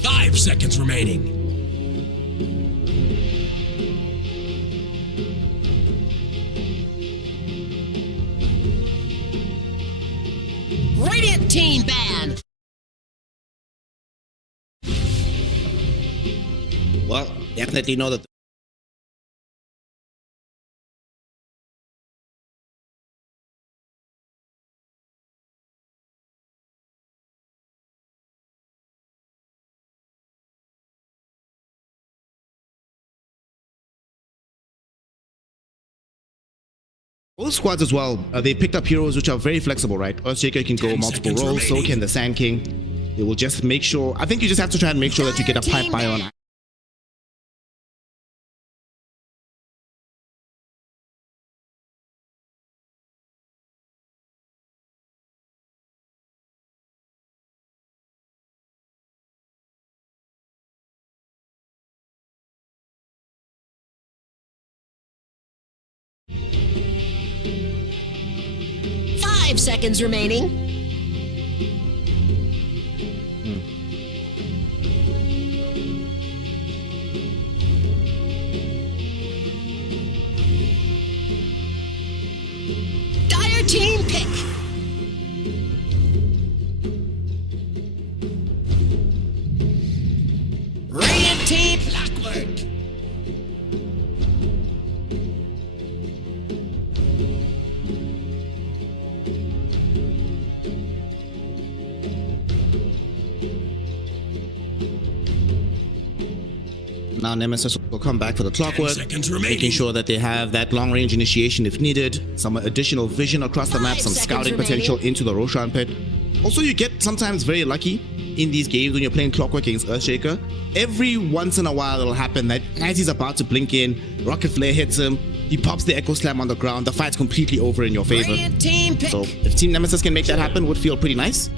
5 seconds remaining. Radiant team ban. Well, definitely know that. Both squads as well, they picked up heroes which are very flexible, right? Earthshaker can go multiple roles, so can the Sand King. It will just make sure, I think you just have to try and make sure that you get a pipe buy on. Seconds remaining. Dire team pick. Radiant team clockwork. Now Nemesis will come back for the clockwork, making sure that they have that long-range initiation if needed, some additional vision across the map, some scouting potential into the Roshan pit. Also, you get sometimes very lucky in these games when you're playing clockwork against Earthshaker. Every once in a while it'll happen that as he's about to blink in, Rocket Flare hits him, he pops the Echo Slam on the ground, the fight's completely over in your favor. So if Team Nemesis can make that happen, would feel pretty nice.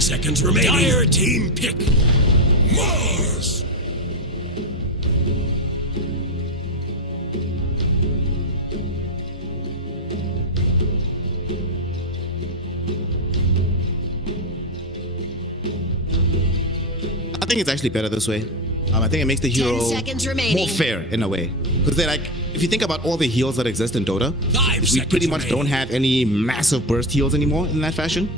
Seconds remaining. Dire team pick. Mars. I think it's actually better this way. I think it makes the hero more fair in a way. Because they're like, if you think about all the heals that exist in Dota, we pretty much don't have any massive burst heals anymore in that fashion.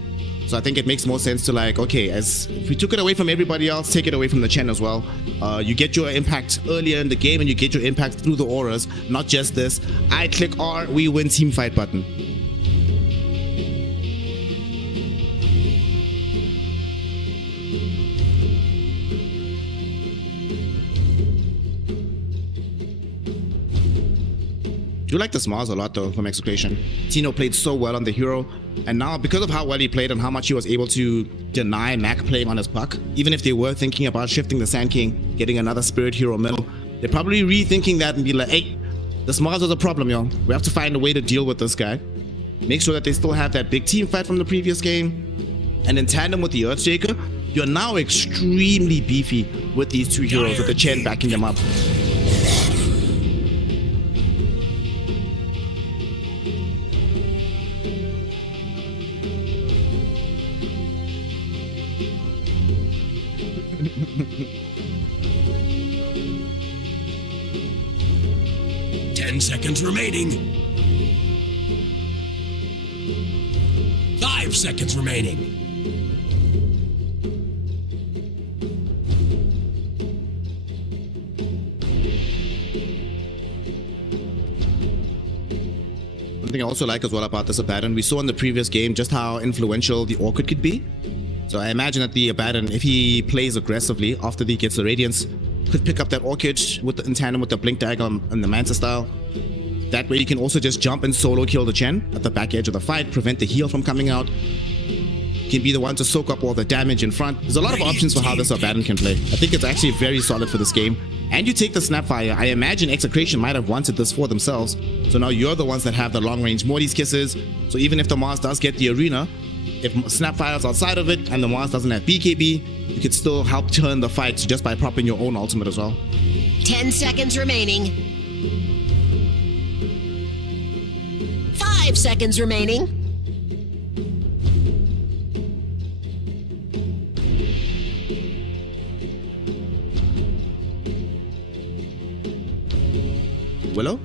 So I think it makes more sense to like, okay, as if we took it away from everybody else, take it away from the Chen as well. You get your impact earlier in the game and you get your impact through the auras, not just this I click R, we win team fight button. I do like this Mars a lot though from Execration. Tino played so well on the hero, and now because of how well he played and how much he was able to deny Mac playing on his puck, even if they were thinking about shifting the Sand King, getting another Spirit Hero middle, they're probably rethinking that and be like, hey, this Mars was a problem, yo. We have to find a way to deal with this guy. Make sure that they still have that big team fight from the previous game, and in tandem with the Earthshaker, you're now extremely beefy with these two heroes with the Chen backing them up. Seconds remaining. 5 seconds remaining. One thing I also like as well about this Abaddon, we saw in the previous game just how influential the Orchid could be. So I imagine that the Abaddon, if he plays aggressively after he gets the Radiance, could pick up that Orchid in tandem with the Blink Dagger and the Manta style. That way you can also just jump and solo kill the Chen at the back edge of the fight, prevent the heal from coming out. You can be the one to soak up all the damage in front. There's a lot of options for how this Abaddon can play. I think it's actually very solid for this game. And you take the Snapfire. I imagine Execration might have wanted this for themselves. So now you're the ones that have the long range Morty's Kisses. So even if the Mars does get the arena, if Snapfire's outside of it and the Mars doesn't have BKB, you could still help turn the fight just by propping your own ultimate as well. 10 seconds remaining. 5 seconds remaining. Willow?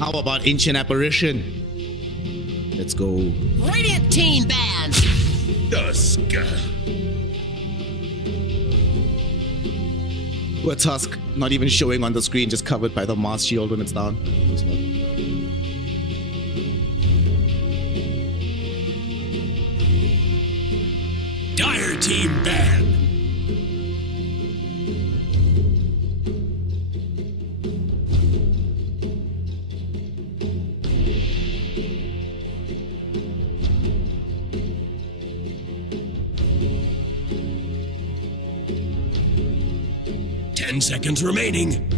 How about Ancient Apparition? Let's go. Radiant team ban. Dusk. Poor Tusk, not even showing on the screen, just covered by the Mars shield when it's down. Dire team ban. Seconds remaining.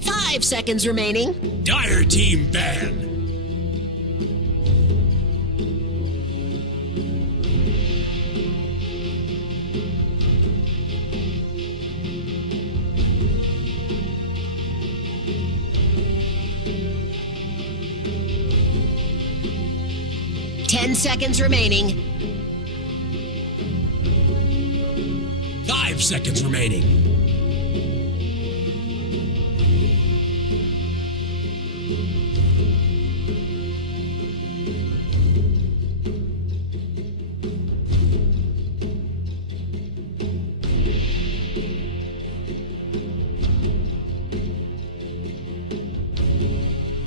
5 seconds remaining. Dire team ban. Ten seconds remaining. 5 seconds remaining.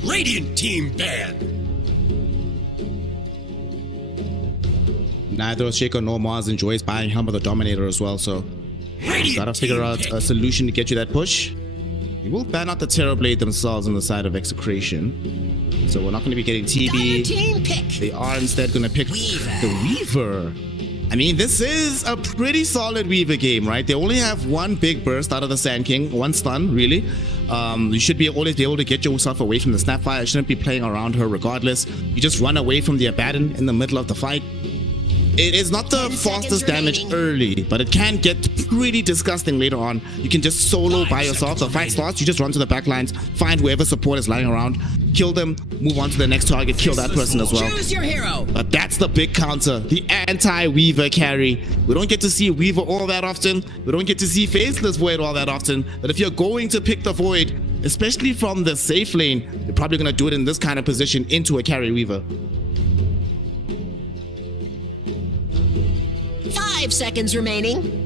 Radiant team ban. Neither Shaker nor Mars enjoys buying Helm of the Dominator as well, so gotta figure out a solution to get you that push. We will ban out the Terrorblade themselves on the side of Execration, so we're not going to be getting TB. Team pick. They are instead going to pick the Weaver. I mean, this is a pretty solid Weaver game, right? They only have one big burst out of the Sand King, one stun, really. You should always be able to get yourself away from the Snapfire. You shouldn't be playing around her regardless. You just run away from the Abaddon in the middle of the fight. It is not the fastest damage early, but it can get pretty disgusting later on. You can just solo by yourself. The fight starts, you just run to the back lines, find whoever support is lying around, kill them, move on to the next target, kill that person as well. Choose your hero. But that's the big counter, the anti-Weaver carry. We don't get to see Weaver all that often. We don't get to see Faceless Void all that often. But if you're going to pick the Void, especially from the safe lane, you're probably going to do it in this kind of position into a carry Weaver. 5 seconds remaining.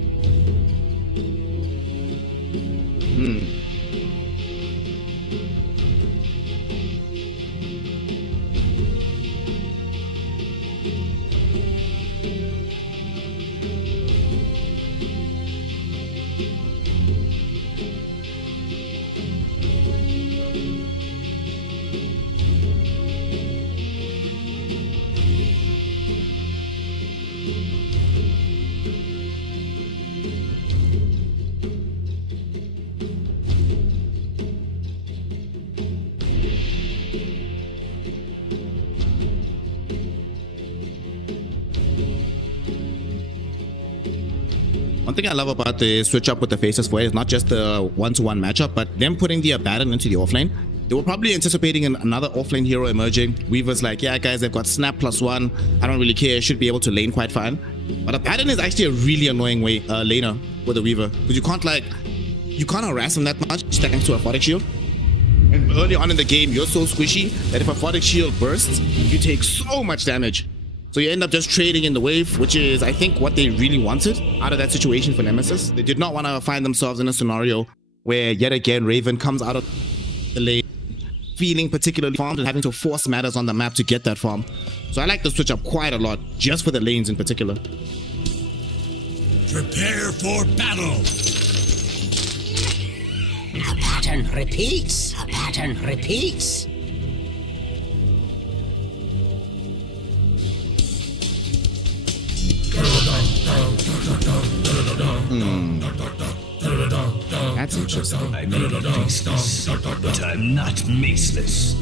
One thing I love about the switch up with the Faceless Void is not just the one-to-one matchup, but them putting the Abaddon into the offlane. They were probably anticipating another offlane hero emerging. Weaver's like, yeah guys, they've got Snap +1. I don't really care, should be able to lane quite fine. But Abaddon is actually a really annoying laner with a Weaver, because you can't harass him that much thanks to a Photic Shield. And early on in the game, you're so squishy that if a Photic Shield bursts, you take so much damage. So you end up just trading in the wave, which is, I think, what they really wanted out of that situation for Nemesis. They did not want to find themselves in a scenario where, yet again, Raven comes out of the lane feeling particularly farmed and having to force matters on the map to get that farm. So I like the switch up quite a lot, just for the lanes in particular. Prepare for battle. A pattern repeats. A pattern repeats. That's interesting. I may be faceless, but I'm not maceless.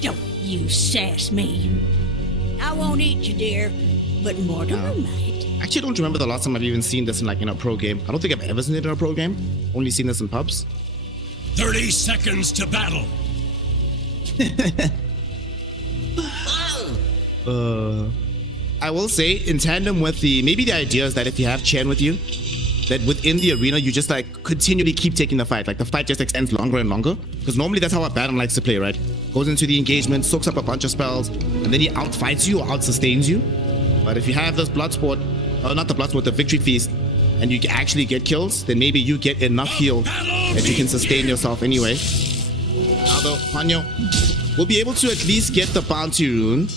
Don't you sass me. I won't eat you, dear, but Mortimer might. I actually don't remember the last time I've even seen this in like in a pro game. I don't think I've ever seen it in a pro game. Only seen this in pubs. 30 seconds to battle. I will say, in tandem with maybe the idea is that if you have Chen with you, that within the arena you just like continually keep taking the fight. Like the fight just extends longer and longer. Because normally that's how a Baron likes to play, right? Goes into the engagement, soaks up a bunch of spells, and then he outfights you or out-sustains you. But if you have this Bloodsport, or not the Bloodsport, the Victory Feast, and you actually get kills, then maybe you get enough heal that you can sustain yourself anyway. Although, Hanyo will be able to at least get the Bounty Rune.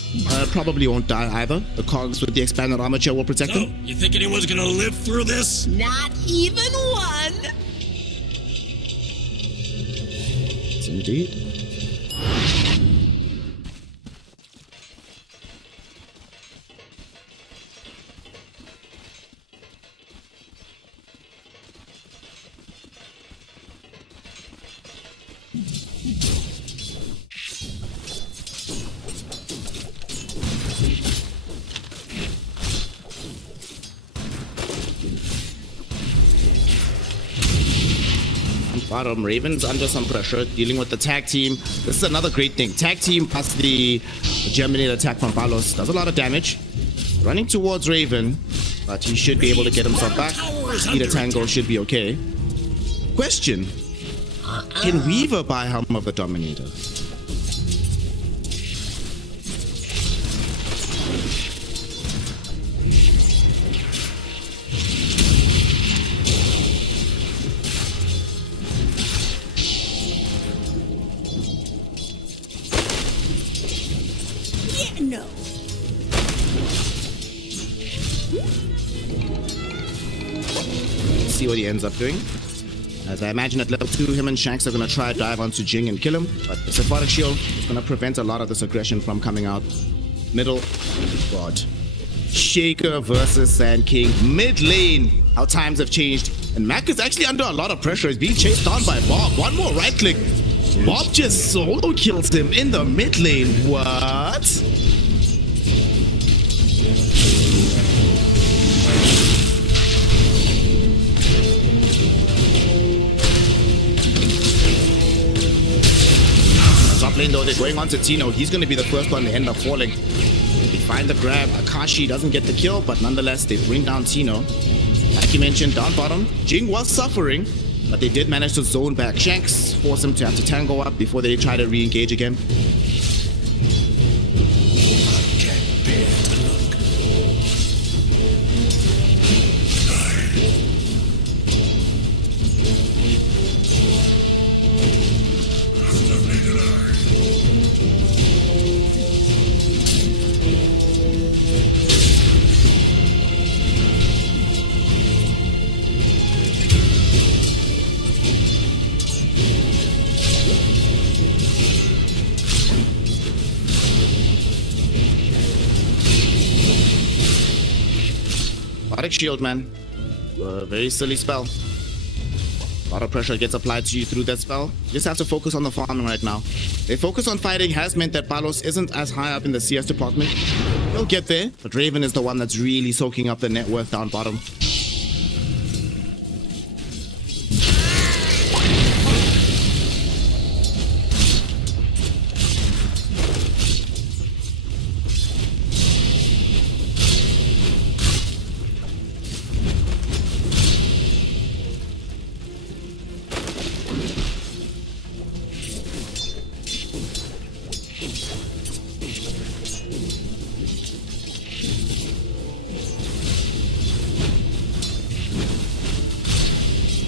Probably won't die either. The cogs with the expanded armature will protect him. You think anyone's gonna live through this? Not even one. Yes, indeed. Bottom, Ravens under some pressure, dealing with the tag team. This is another great thing. Tag team plus the Germinator attack from Palos does a lot of damage. Running towards Raven, but he should be able to get himself back. Either Tango should be okay. Question: can Weaver buy Helm of the Dominator? No. See what he ends up doing. As I imagine at level 2, him and Shanks are going to try to dive onto Jing and kill him. But the Sephotic Shield is going to prevent a lot of this aggression from coming out. Middle. God. Shaker versus Sand King. Mid lane. How times have changed. And Mac is actually under a lot of pressure. He's being chased down by Bob. One more right click. Bob just solo kills him in the mid lane. What? Top lane though, they're going on to Tino. He's going to be the first one to end up falling. They find the grab. Akashi doesn't get the kill, but nonetheless, they bring down Tino. Like you mentioned, down bottom, Jing was suffering, but they did manage to zone back Shanks, force him to have to tango up before they try to re-engage again. Shield, man. Very silly spell. A lot of pressure gets applied to you through that spell. You just have to focus on the farming right now. Their focus on fighting has meant that Palos isn't as high up in the CS department. He'll get there, but Raven is the one that's really soaking up the net worth down bottom.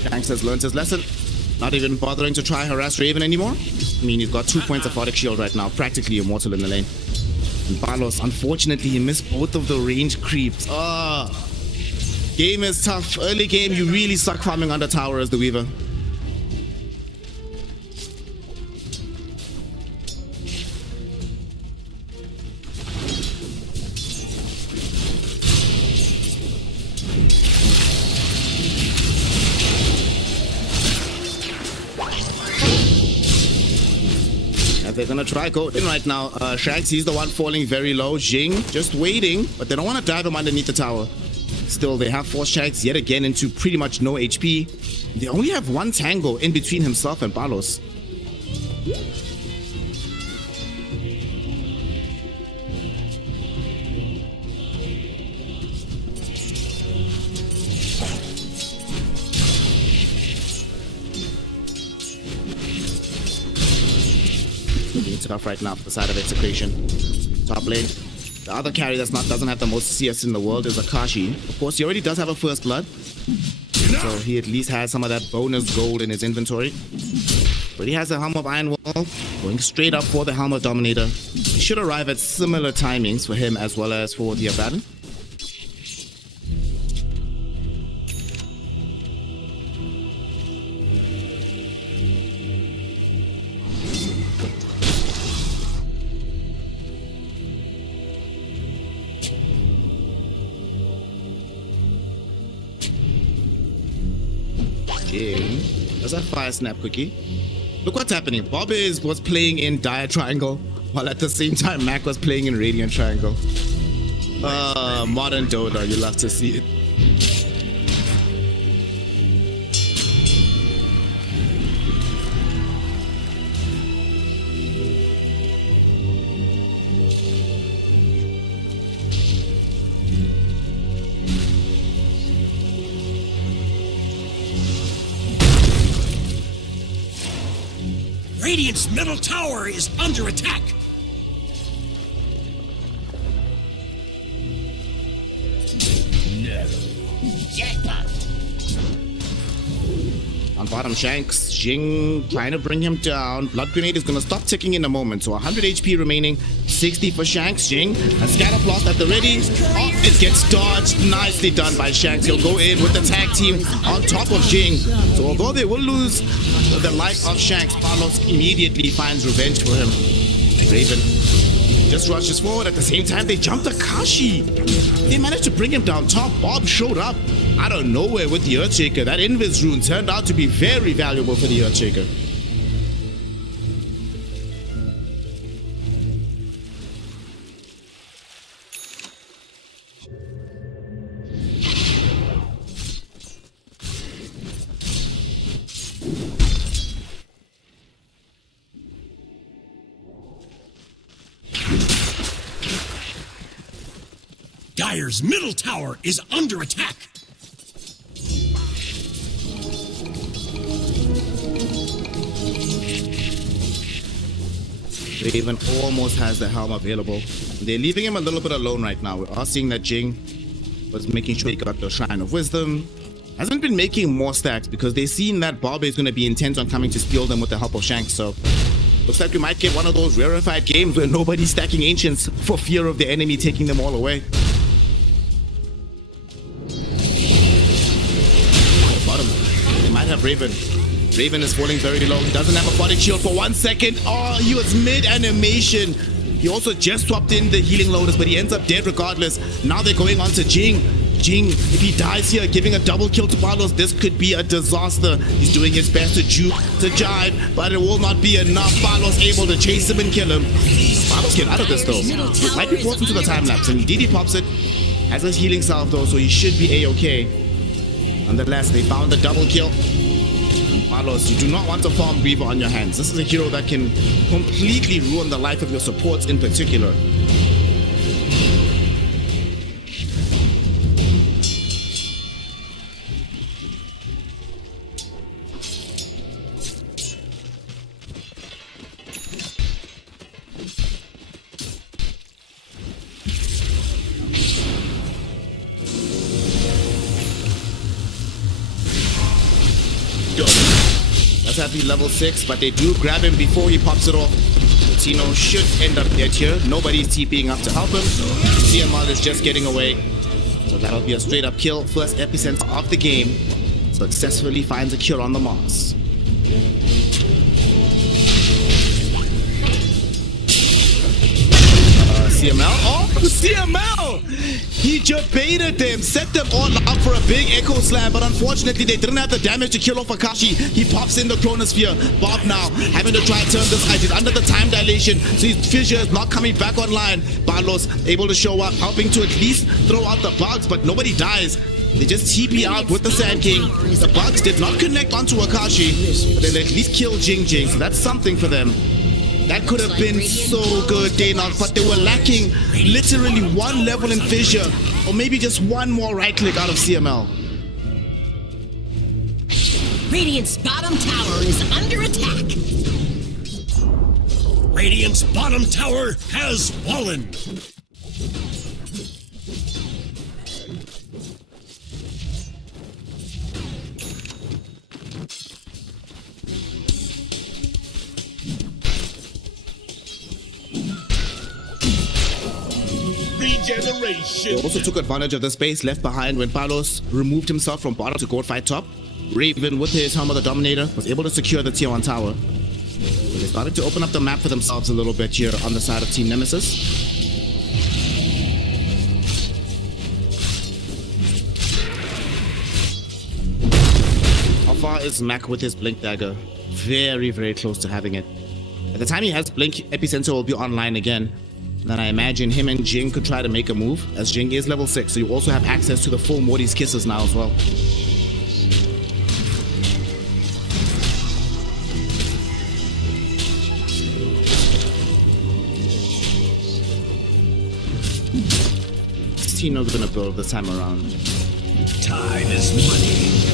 Shanks has learned his lesson. Not even bothering to try harass Raven anymore. I mean, he's got 2 points of Photic Shield right now, practically immortal in the lane. And Palos, unfortunately, he missed both of the range creeps. Game is tough. Early game, you really suck farming under tower as the Weaver. They're gonna try go in right now. Shanks, he's the one falling very low. Jing just waiting, but they don't want to dive him underneath the tower. Still, they have forced Shanks yet again into pretty much no HP. They only have one tango in between himself and Balos. It's tough right now for the side of Execration. Top lane. The other carry doesn't have the most CS in the world is Akashi. Of course, he already does have a first blood, so he at least has some of that bonus gold in his inventory. But he has a Helm of Iron Wall, going straight up for the Helm of Dominator. He should arrive at similar timings for him as well as for the Abaddon. Does that fire snap cookie? Look what's happening. Bob was playing in Dire Triangle, while at the same time Mac was playing in Radiant Triangle. Modern Dota, you love to see it. Radiant's middle tower is under attack. No. Jackpot. On bottom, Shanks, Jing trying to bring him down. Blood Grenade is going to stop ticking in a moment. So 100 HP remaining, 60 for Shanks. Jing, a scatter blast at the ready. Oh, it gets dodged. Nicely done by Shanks. He'll go in with the tag team on top of Jing. So although they will lose the life of Shanks, Palos immediately finds revenge for him. Raven just rushes forward. At the same time, they jumped Akashi. They managed to bring him down top. Bob showed up out of nowhere with the Earthshaker. That Invis rune turned out to be very valuable for the Earthshaker. Dire's middle tower is under attack. Raven almost has the helm available. They're leaving him a little bit alone right now. We are seeing that Jing was making sure he got the Shrine of Wisdom. Hasn't been making more stacks because they've seen that Bob is going to be intent on coming to steal them with the help of Shanks. So looks like we might get one of those rarefied games where nobody's stacking Ancients for fear of the enemy taking them all away. Bottom, they might have Raven. Raven is falling very low. He doesn't have a body shield for 1 second. Oh, he was mid-animation. He also just swapped in the healing lotus, but he ends up dead regardless. Now they're going on to Jing. Jing, if he dies here, giving a double kill to Palos, this could be a disaster. He's doing his best to jive, but it will not be enough. Palos able to chase him and kill him. Palos get out of this though. Might be forced into the time lapse, and DD pops it. Has his healing salve though, so he should be A-okay. Nonetheless, they found the double kill. Palos, you do not want to farm Weaver on your hands. This is a hero that can completely ruin the life of your supports in particular. That's at the level 6, but they do grab him before he pops it off. Tino should end up dead here. Nobody's TPing up to help him. CMR is just getting away. So that'll be a straight up kill. First epicenter of the game. Successfully finds a kill on the Mars. CML. Oh, CML! He just baited them, set them all up for a big echo slam, but unfortunately they didn't have the damage to kill off Akashi. He pops in the Chronosphere. Bob now having to try and turn this item under the time dilation, so his Fissure is not coming back online. Barlos able to show up, helping to at least throw out the bugs, but nobody dies. They just TP out with the Sand King. The bugs did not connect onto Akashi, but they at least killed Jing Jing, so that's something for them. That could have been so good, Daynok, but they were lacking literally one level in Fissure, or maybe just one more right click out of CML. Radiant's bottom tower is under attack. Radiant's bottom tower has fallen. They also took advantage of the space left behind when Palos removed himself from bottom to go fight top. Raven, with his Helm of the Dominator, was able to secure the tier 1 tower. So they started to open up the map for themselves a little bit here on the side of Team Nemesis. How far is Mac with his Blink Dagger? Very, very close to having it. At the time he has Blink, Epicenter will be online again. Then I imagine him and Jing could try to make a move, as Jing is level 6, so you also have access to the full Morty's Kisses now as well. This team not gonna build this time around. Time is money.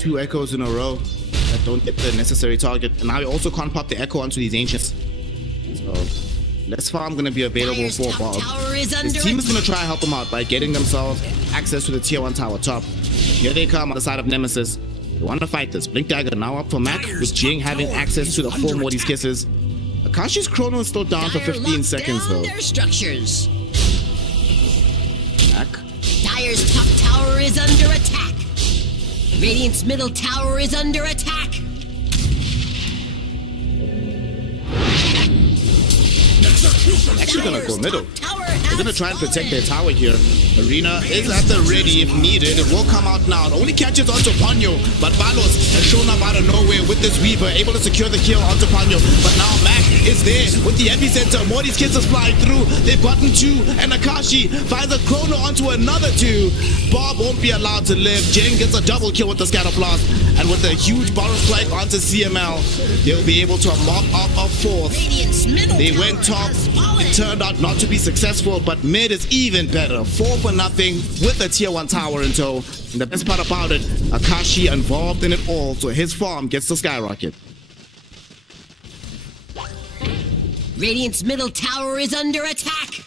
Two echoes in a row that don't get the necessary target, and now we also can't pop the echo onto these ancients. So less farm gonna be available for Bob. His team is gonna try and help him out by getting themselves access to the tier 1 tower top. Here they come on the side of Nemesis. They want to fight this. Blink Dagger now up for Mac, with Jing having access to the full Morty's Kisses. Akashi's Chrono is still down for 15 seconds though. Their structures. Mac. Dire's top tower is under attack. Radiant's middle tower is under attack. Actually gonna go middle. They're gonna try and protect their tower here. Arena is at the ready if needed. It will come out now. It only catches onto Ponyo, but Palos has shown up out of nowhere with this Weaver, able to secure the kill onto Ponyo. But now Mac is there with the epicenter. Morty's Kisses flying through. They've gotten 2, and Akashi finds a Chrono onto another 2. Bob won't be allowed to live. Jing gets a double kill with the Scatter Blast, and with a huge Boros Strike onto CML, they'll be able to mop up a 4th. They went top. It turned out not to be successful, but mid is even better. 4-0 with a tier 1 tower in tow. And the best part about it, Akashi involved in it all, so his farm gets to skyrocket. Radiant's middle tower is under attack.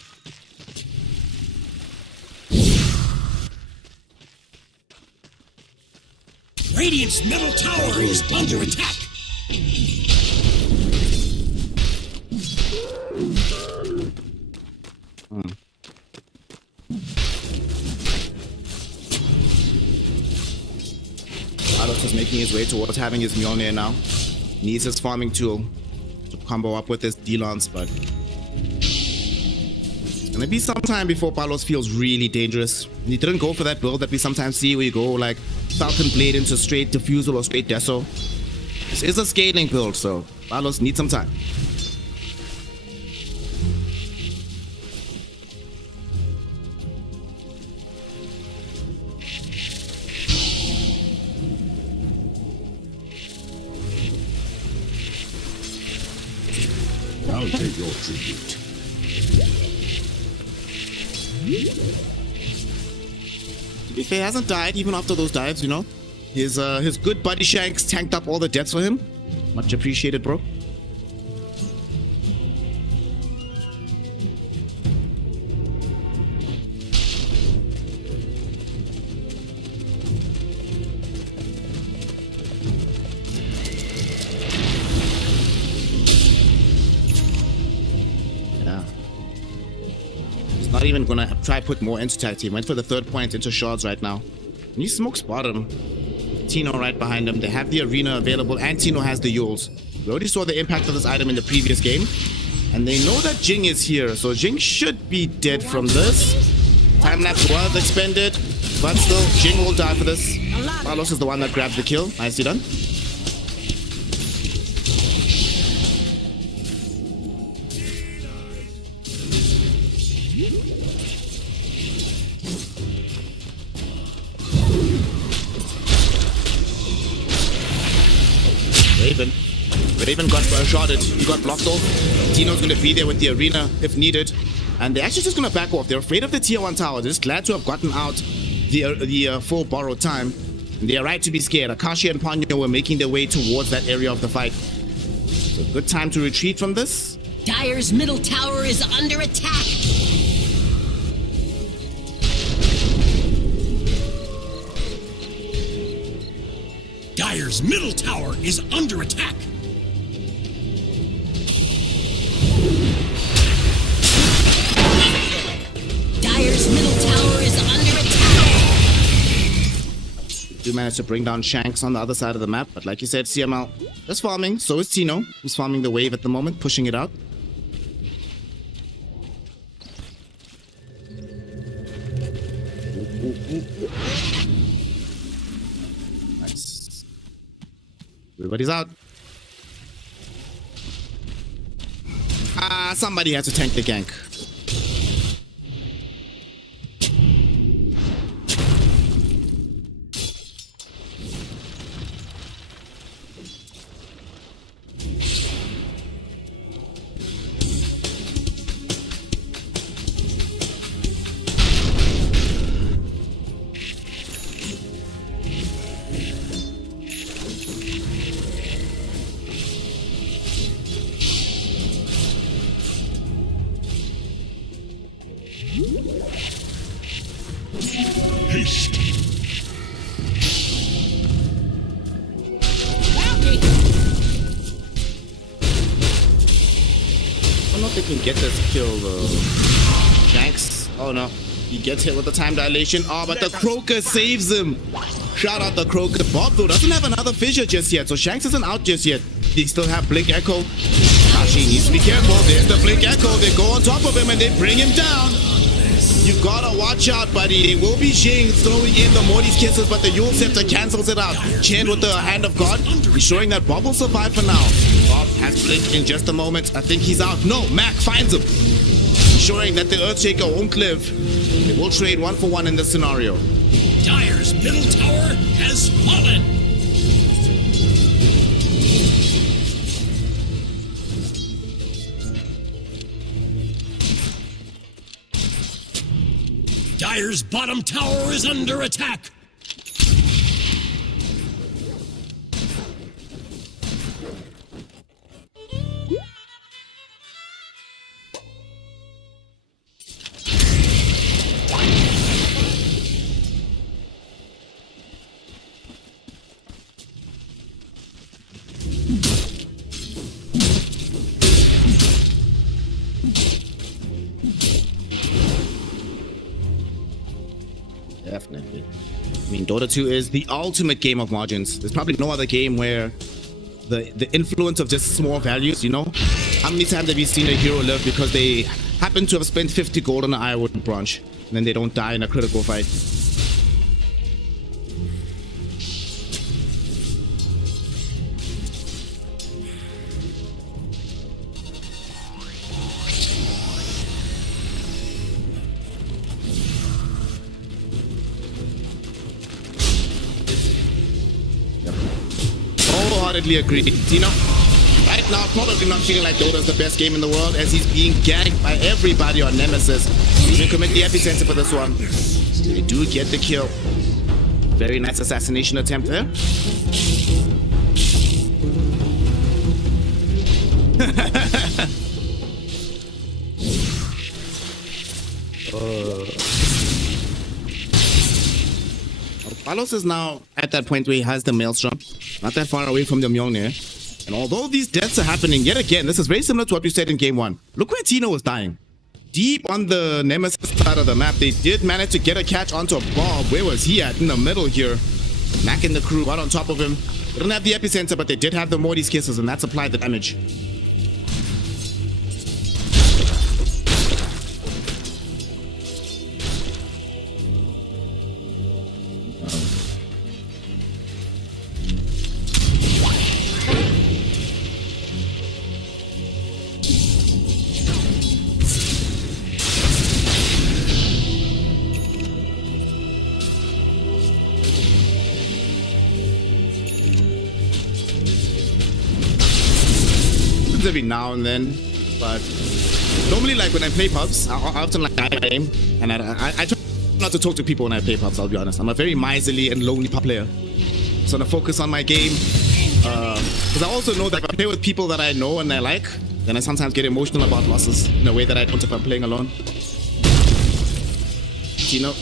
Radiant's middle tower is under attack. Ados is making his way towards having his Mjolnir now. Needs his farming tool to combo up with his D-Lance, but it's gonna be some time before Palos feels really dangerous. And he didn't go for that build that we sometimes see where you go like Falcon Blade into straight Diffusal or straight Deso. This is a scaling build, so Palos needs some time. I'll take your tribute. To be fair, he hasn't died even after those dives, you know? His good buddy Shanks tanked up all the deaths for him. Much appreciated, bro. Not even gonna try put more into tag team. Went for the third point into shards right now. And he smokes bottom. Tino right behind him. They have the arena available and Tino has the Yules. We already saw the impact of this item in the previous game. And they know that Jing is here. So Jing should be dead from this. Time lapse was expended. But still, Jing will die for this. Carlos is the one that grabs the kill. Nicely done. Raven got shotted. He got blocked off. Tino's going to be there with the arena if needed. And they're actually just going to back off. They're afraid of the tier 1 tower. They're just glad to have gotten out the full borrowed time. And they are right to be scared. Akashi and Ponyo were making their way towards that area of the fight. So good time to retreat from this. Dire's middle tower is under attack. Dire's middle tower is under attack. Dire's middle tower is under attack. Do manage to bring down Shanks on the other side of the map, but like you said, CML just farming. So is Tino. He's farming the wave at the moment, pushing it out. Nice. Everybody's out. Somebody has to tank the gank. Haste. I don't know if they can get this kill though. Shanks. Oh no. He gets hit with the time dilation. Oh, but the Croaker saves him. Shout out the Croaker. Bob though doesn't have another fissure just yet. So Shanks isn't out just yet. They still have Blink Echo. Kashi needs to be careful. There's the Blink Echo. They go on top of him and they bring him down. You gotta watch out, buddy. It will be Jing throwing in the Morty's kisses, but the Yule Scepter cancels it out. Chen with the Hand of God, ensuring that Bob will survive for now. Bob has Blink in just a moment. I think he's out. No, Mac finds him. Ensuring that the Earthshaker won't live. They will trade 1-for-1 in this scenario. Dire's middle tower has fallen. Dire's bottom tower is under attack. Definitely. I mean, Dota 2 is the ultimate game of margins. There's probably no other game where the influence of just small values, you know? How many times have you seen a hero live because they happen to have spent 50 gold on an Ironwood branch and then they don't die in a critical fight? Wholeheartedly agree. Tino, right now, probably not feeling like Dota is the best game in the world as he's being gagged by everybody on Nemesis. He's going to commit the epicenter for this one. They do get the kill. Very nice assassination attempt there. Palos is now at that point where he has the Maelstrom, not that far away from the Mjolnir. And although these deaths are happening yet again, this is very similar to what we said in game 1. Look where Tino was dying. deep on the Nemesis side of the map. They did manage to get a catch onto Bob. Where was he at? In the middle here. Mac and the crew right on top of him. They didn't have the epicenter, but they did have the Morty's kisses, and that applied the damage. Every now and then, but normally, like when I play pubs, I often like I aim, and I try not to talk to people when I play pubs. I'll be honest. I'm a very miserly and lonely pub player, so I'm gonna focus on my game. Because I also know that if I play with people that I know and I like, then I sometimes get emotional about losses in a way that I don't if I'm playing alone. You know.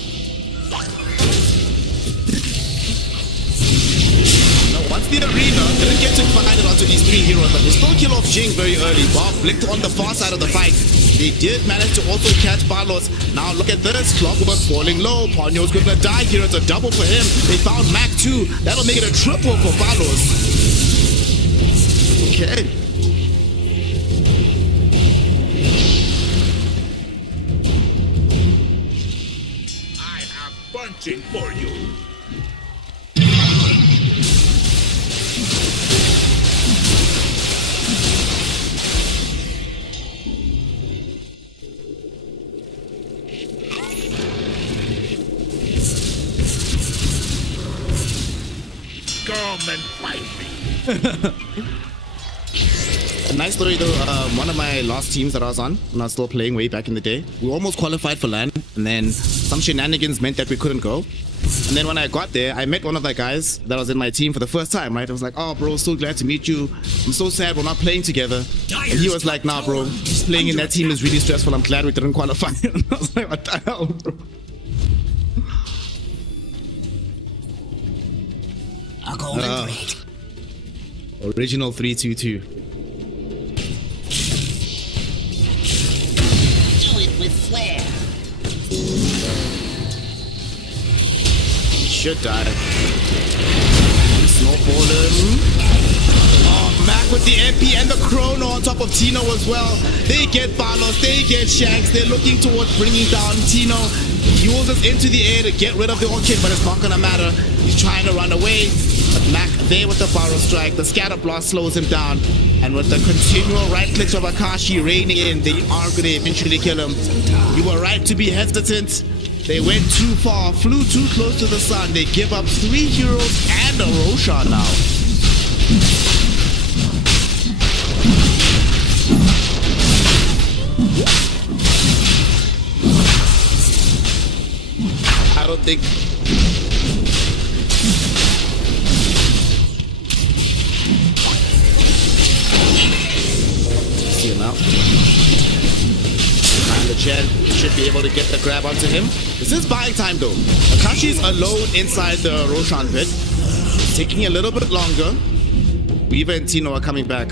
Once the arena didn't get to find it onto these three heroes, but they still kill off Jing very early. Bob blinked on the far side of the fight. They did manage to also catch Barlos. Now look at this. Clockwork falling low. Ponyo's gonna die here. It's a double for him. They found Mac too. That'll make it a triple for Barlos. Okay. I have punching for you. Come and fight me. A nice story though, one of my last teams that I was on, when I was still playing way back in the day, we almost qualified for LAN, and then some shenanigans meant that we couldn't go. And then when I got there, I met one of the guys that was in my team for the first time, right? I was like, oh bro, so glad to meet you. I'm so sad we're not playing together. And he was like, nah bro, playing in that team is really stressful. I'm glad we didn't qualify. And I was like, what the hell, bro? A golden thread. Original 322. Do it with flair. Should die. Snowballing. Oh, Mac with the MP and the Chrono on top of Tino as well. They get Barlos, they get Shanks. They're looking towards bringing down Tino. He uses into the air to get rid of the Orchid, but it's not gonna matter. He's trying to run away. But Mac there with the Barrow Strike. The Scatter Blast slows him down. And with the continual right clicks of Akashi raining in, they are gonna eventually kill him. You were right to be hesitant. They went too far, flew too close to the sun. They give up 3 heroes and a Roshan now. I don't think... See him out. Behind the Chen, should be able to get the grab onto him. This is buying time though. Akashi's alone inside the Roshan pit. It's taking a little bit longer. Weaver and Tino are coming back.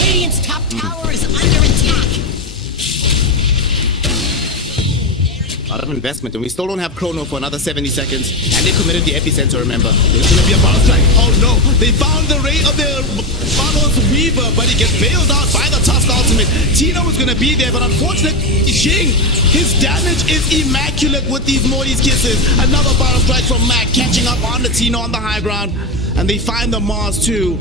Radiant's top tower is under attack. A lot of investment, and we still don't have Chrono for another 70 seconds. And they committed the epicenter, remember. There's gonna be a bounce strike. Oh no, they found the ray of the Barlos Weaver, but he gets bailed out by the Tusk ultimate. Tino is gonna be there, but unfortunately, Jing, his damage is immaculate with these Morty's kisses. Another battle strike from Mac, catching up on the Tino on the high ground. And they find the Mars too.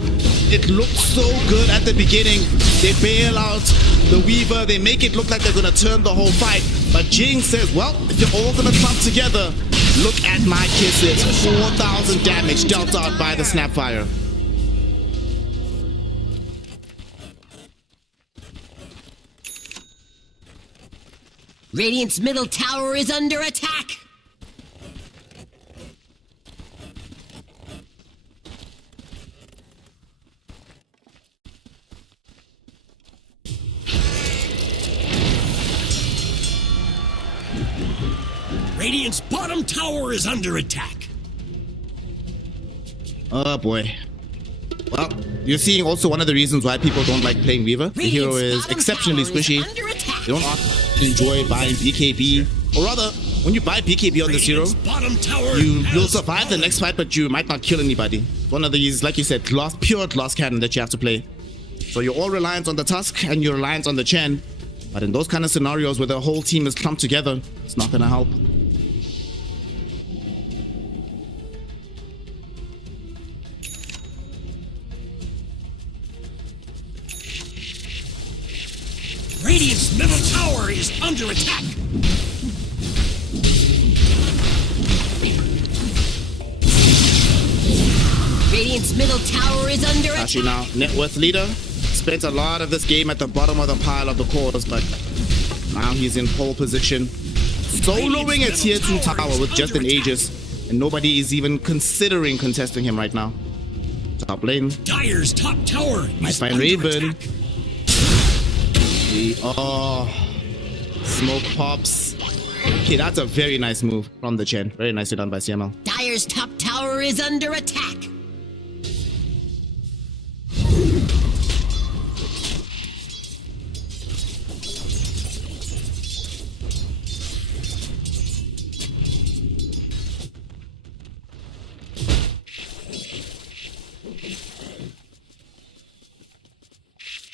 It looked so good at the beginning. They bail out the Weaver. They make it look like they're gonna turn the whole fight. But Jing says, well, if you're all gonna clump together, look at my kisses. 4,000 damage dealt out by the Snapfire. Radiant's middle tower is under attack. Radiant's bottom tower is under attack. Oh boy. Well, you're seeing also one of the reasons why people don't like playing Weaver. The hero is exceptionally squishy. You don't often enjoy buying BKB. Or rather, when you buy BKB on this hero, you'll survive the next fight, but you might not kill anybody. One of these, like you said, pure glass cannon that you have to play. So you're all reliant on the Tusk and you're reliant on the Chen. But in those kind of scenarios where the whole team is clumped together, it's not gonna help. Radiant's middle tower is under attack. Radiant's middle tower is under attack. Actually now, net worth leader spent a lot of this game at the bottom of the pile of the cores, but now he's in pole position, soloing a tier 2 tower with just an Aegis, and nobody is even considering contesting him right now. Top lane. Dire's top tower Might find Raven. Oh, smoke pops. Okay, that's a very nice move from the Chen. Very nicely done by CML. Dire's top tower is under attack.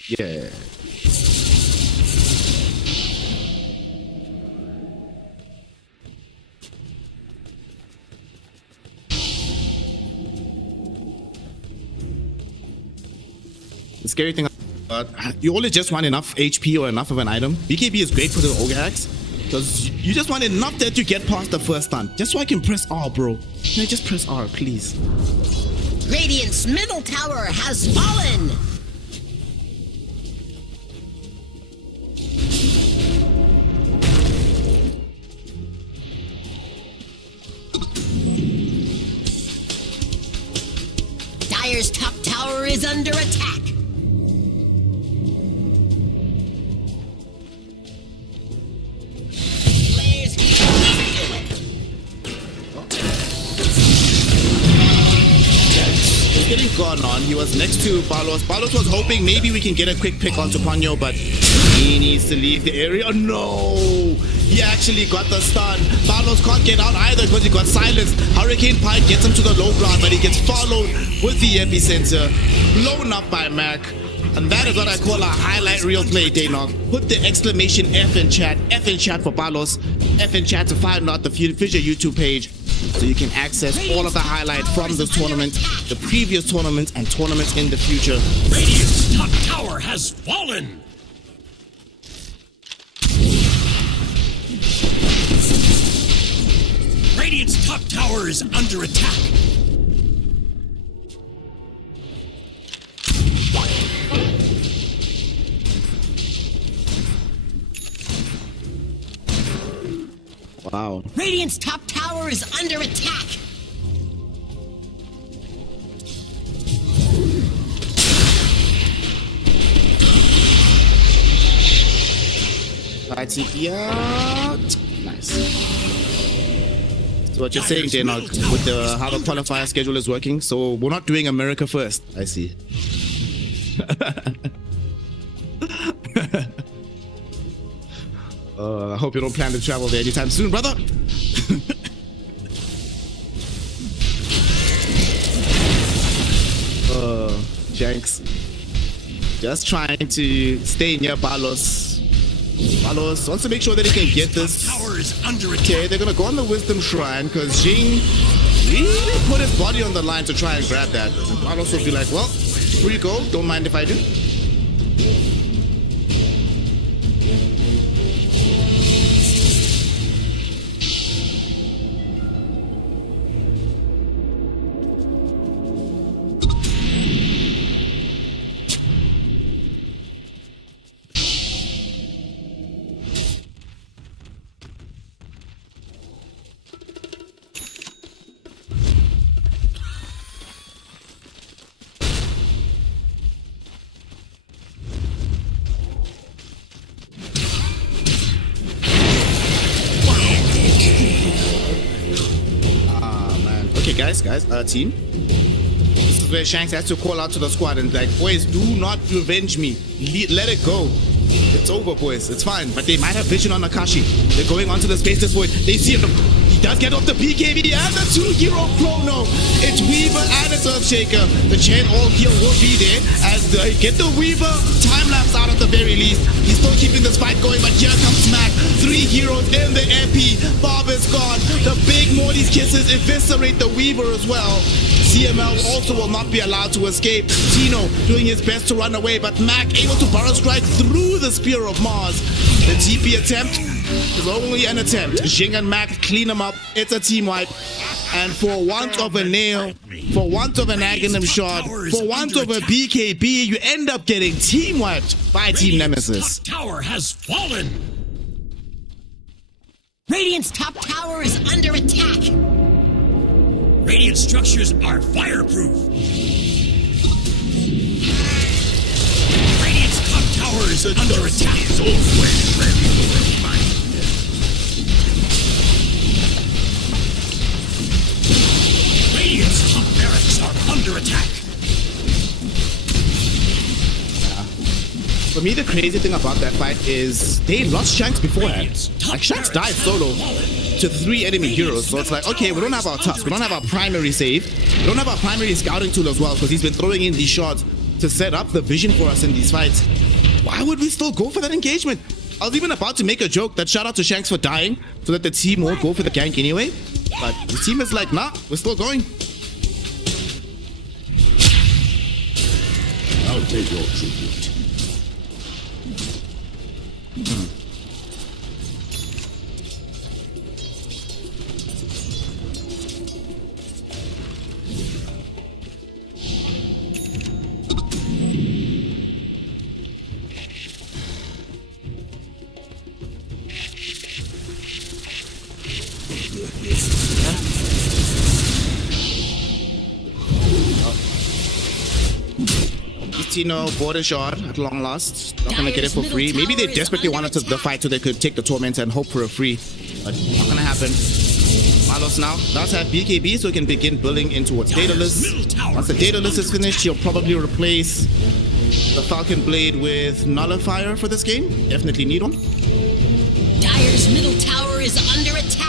Yeah. The scary thing you only just want enough HP or enough of an item. BKB is great for the Ogre Axe because you just want enough that you get past the first stun. Just so I can press R, bro. Can I just press R, please? Radiant's middle tower has fallen. Dire's top tower is under attack. Getting gone on. He was next to Palos. Palos was hoping maybe we can get a quick pick onto Ponyo, but he needs to leave the area. No! He actually got the stun. Palos can't get out either because he got silenced. Hurricane Pike gets him to the low ground, but he gets followed with the epicenter. Blown up by Mac. And that is what I call a highlight reel play, Daynok. Put the exclamation F in chat. F in chat for Palos. F in chat to find out the Fissure YouTube page, so you can access all of the highlight from this tournament, the previous tournaments, and tournaments in the future. Radiant's top tower has fallen. Radiant's top tower is under attack. Wow. Radiant's top tower is under attack. Yeah. Nice. So what you're saying, Daynok, with the how the qualifier schedule is working, so we're not doing America first. I see. I hope you don't plan to travel there anytime soon, brother. Shanks. Just trying to stay near Palos. Palos wants to make sure that he can get this. Okay, they're gonna go on the Wisdom Shrine because Jing really put his body on the line to try and grab that. And Palos will be like, well, here you go. Don't mind if I do. Guys, team, this is is where Shanks has to call out to the squad and like, boys, do not revenge me. Let it go. It's over, boys. It's fine. But they might have vision on Akashi. They're going onto the spaces void. They see him. He does get off the BKB and the 2-hero chrono. It's Weaver and it's Earthshaker. The chain all heal will be there as they get the Weaver time lapse out at the very least. He's still keeping this fight going, but here comes Smack. 3 heroes in the MP. Bob is gone. The big Morty's kisses eviscerate the Weaver as well. CML also will not be allowed to escape. Tino doing his best to run away, but Mac able to burrow strike through the Spear of Mars. The TP attempt is only an attempt. Jing and Mac clean him up. It's a team wipe. And for want of a nail, for want of an Aghanim shot, for want of a BKB, you end up getting team wiped by Team Nemesis. Top tower has fallen. Radiant's top tower is under attack. Radiant structures are fireproof. Radiant's top tower is under attack. Is always ready for a fight. Radiant's top barracks are under attack. For me, the crazy thing about that fight is they lost Shanks beforehand. Like, Shanks died solo to 3 enemy heroes. So it's like, okay, we don't have our tusk. We don't have our primary save. We don't have our primary scouting tool as well because he's been throwing in these shots to set up the vision for us in these fights. Why would we still go for that engagement? I was even about to make a joke that shout out to Shanks for dying so that the team won't go for the gank anyway. But the team is like, nah, we're still going. I'll take your tribute. Tino bought a shard at long last. Not gonna get it for free. Maybe they desperately wanted the fight so they could take the torment and hope for a free. But not gonna happen. Malos now does have BKB, so he can begin building in towards Daedalus. Once the Daedalus is finished, he'll probably replace the Falcon Blade with Nullifier for this game. Definitely need one. Dire's middle tower is under attack.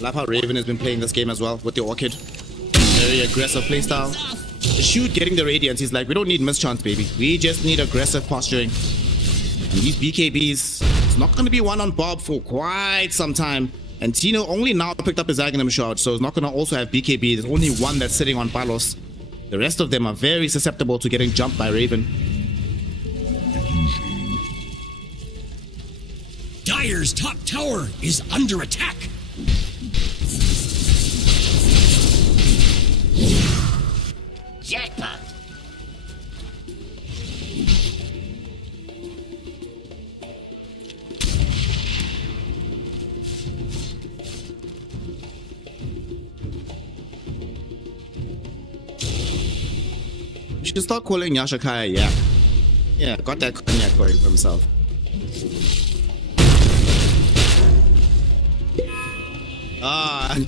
Love how Raven has been playing this game as well with the Orchid. Very aggressive playstyle. The shoot getting the Radiance. He's like, we don't need mischance, baby. We just need aggressive posturing. And these BKBs, it's not going to be one on Bob for quite some time. And Tino only now picked up his Aghanim shot, so it's not going to also have BKB. There's only one that's sitting on Palos. The rest of them are very susceptible to getting jumped by Raven. Dire's top tower is under attack. Jackpot. We should start calling Yashakaya Yak. Yeah, got that cognac going for himself. Ah,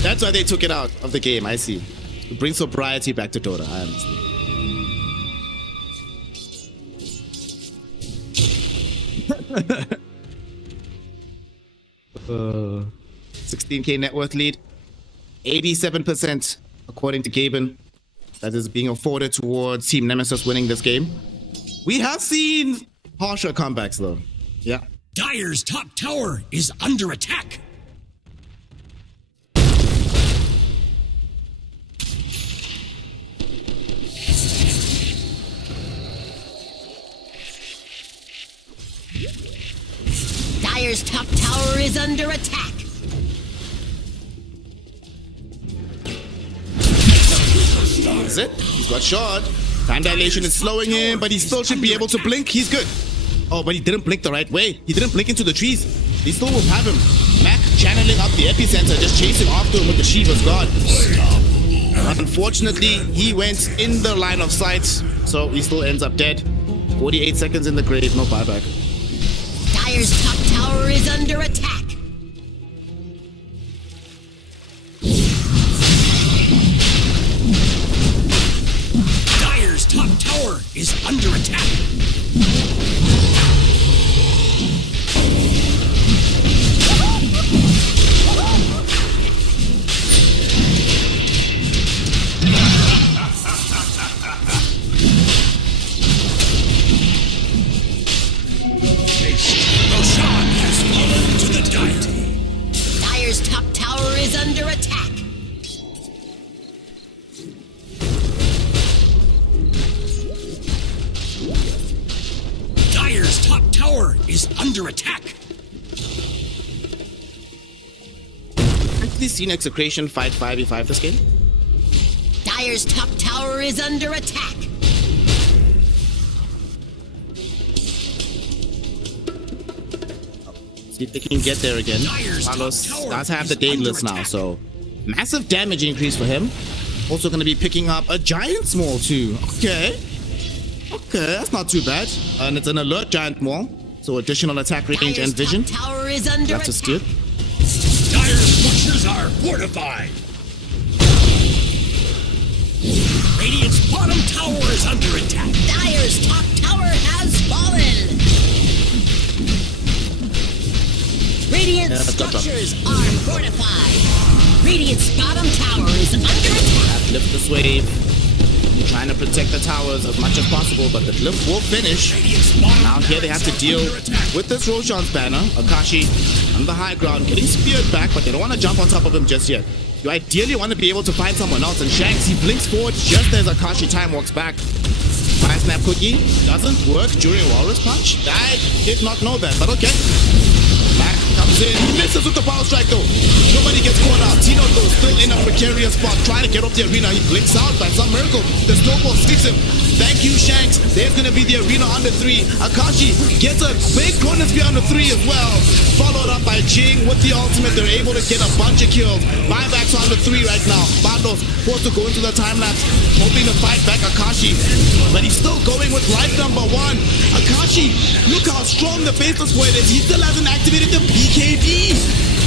that's why they took it out of the game. I see. To bring sobriety back to Dota. I understand. 16k net worth lead, 87% according to Gaben. That is being afforded towards Team Nemesis winning this game. We have seen harsher comebacks though. Yeah. Dire's top tower is under attack. Dire's Dire's top tower is under attack. Is it? He's got shot. Time dilation is slowing him, but he still should be able to blink. He's good. Oh, but he didn't blink the right way. He didn't blink into the trees. They still will have him. Mac channeling up the epicenter, just chasing after him with the Shiva's God. Unfortunately, he went in the line of sight, so he still ends up dead. 48 seconds in the grave, no buyback. Dire's top tower is under attack. Dire's top tower is under attack. Roshan has fallen to the deity. Dire's top tower is under attack. Dire's top tower is under attack. Have you seen Execration fight 5v5 this game? Dire's top tower is under attack. See if they can get there again. Carlos does have the Daedalus now, so massive damage increase for him. Also going to be picking up a Giant Maul too. Okay, that's not too bad. And it's an alert Giant Maul, so additional attack range Dire's and vision. top tower is under That's a steal. attack. Dire's structures are fortified. Radiant's bottom tower is under attack. Dire's top tower has fallen. Radiant's structures are fortified. Radiant's bottom tower is under attack. Lift this wave. Trying to protect the towers as much as possible, but the lift will finish. Now here they have to deal with this Roshan's banner. Akashi on the high ground, getting speared back, but they don't want to jump on top of him just yet. You ideally want to be able to find someone else, and Shanks, he blinks forward just as Akashi time walks back. Fire Snap Cookie doesn't work during Walrus Punch. I did not know that, but okay. Mac comes in, he misses with the power strike though. Nobody gets caught out. Tino though still in a precarious spot, trying to get off the arena. He blinks out by some miracle. The snowball sticks him. Thank you, Shanks. There's gonna be the arena under 3. Akashi gets a big corner spear under 3 as well. Followed up by Jing with the ultimate. They're able to get a bunch of kills. Buybacks on the 3 right now. Bandos forced to go into the time lapse, hoping to fight back Akashi. But he's still going with life number 1. Akashi, look how strong the faceless void is. He still hasn't activated the BKB.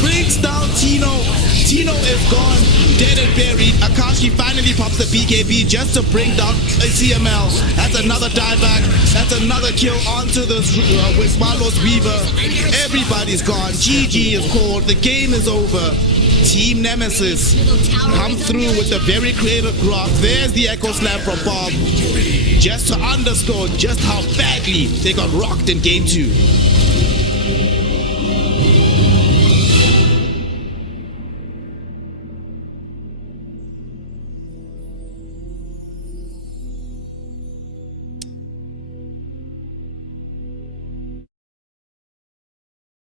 Brings down Tino. Tino is gone, dead and buried. Akashi finally pops the BKB just to bring down a CML. That's another dieback. That's another kill onto the with Marlos Weaver. Everybody's gone. GG is called. The game is over. Team Nemesis come through with a very creative graph. There's the Echo Slam from Bob. Just to underscore just how badly they got rocked in game 2.